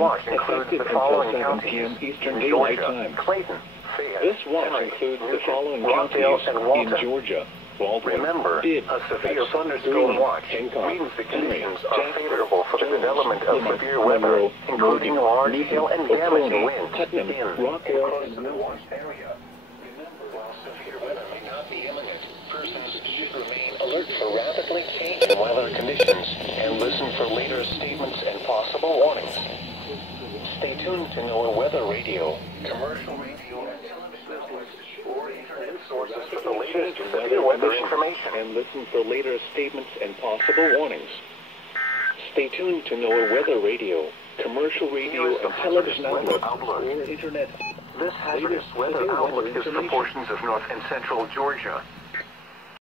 watch includes the following counties in Georgia: Clayton, This watch Henry, includes the Newton, following Rockdale, counties and Walton. in Georgia: Baldwin, Remember, Bibb, a severe Essex, thunderstorm Greeley, watch Hancock, means the Henry, conditions are Jasper, favorable for the Jones, development of Plymouth, severe weather, Monroe, including Morgan, large Newton, hail and damaging Oconee, winds Putnam, in Rockdale, close and to the Wilton. watch area. Remember, while severe weather may not be imminent, persons should remain alert for rapidly changing weather conditions and listen for later statements and possible warnings. Stay tuned to NOAA Weather Radio, commercial radio and television outlets, or internet sources for the latest severe weather information. And listen for later statements and possible warnings. Stay tuned to NOAA Weather Radio, commercial radio and television outlets, or internet. This hazardous weather outlook is for portions of north and central Georgia,